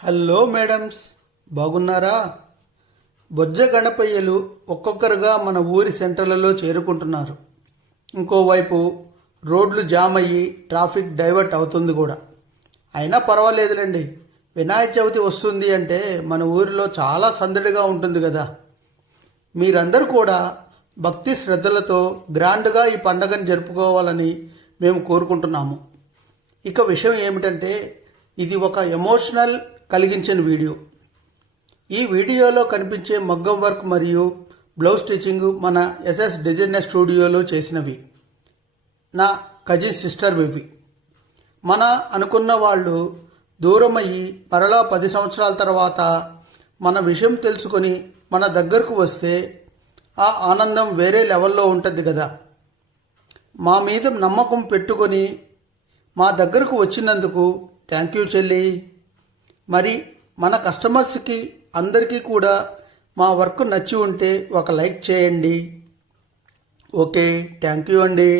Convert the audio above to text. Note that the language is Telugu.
హలో మేడమ్స్, బాగున్నారా? బొజ్జ గణపయ్యలు ఒక్కొక్కరుగా మన ఊరి సెంటర్లలో చేరుకుంటున్నారు. ఇంకోవైపు రోడ్లు జామ్ అయ్యి ట్రాఫిక్ డైవర్ట్ అవుతుంది కూడా. అయినా పర్వాలేదులేండి, వినాయక చవితి వస్తుంది అంటే మన ఊరిలో చాలా సందడిగా ఉంటుంది కదా. మీరందరూ కూడా భక్తి శ్రద్ధలతో గ్రాండ్గా ఈ పండగను జరుపుకోవాలని మేము కోరుకుంటున్నాము. ఇక విషయం ఏమిటంటే, ఇది ఒక ఎమోషనల్ కలిగించిన వీడియో. ఈ వీడియోలో కనిపించే మగ్గం వర్క్ మరియు బ్లౌజ్ స్టిచ్చింగ్ మన ఎస్ఎస్ డిజైనర్ స్టూడియోలో చేసినవి. నా కజిన్ సిస్టర్ ఇవి. మన అనుకున్న వాళ్ళు దూరమయ్యి మరలా 10 సంవత్సరాల తర్వాత మన విషయం తెలుసుకొని మన దగ్గరకు వస్తే ఆ ఆనందం వేరే లెవెల్లో ఉంటుంది కదా. మా మీద నమ్మకం పెట్టుకొని మా దగ్గరకు వచ్చినందుకు థ్యాంక్ యూ చెల్లి. మరి మన కస్టమర్స్కి అందరికీ కూడా మా వర్క్ నచ్చి ఉంటే ఒక లైక్ చేయండి. ఓకే, థ్యాంక్ యూ అండి.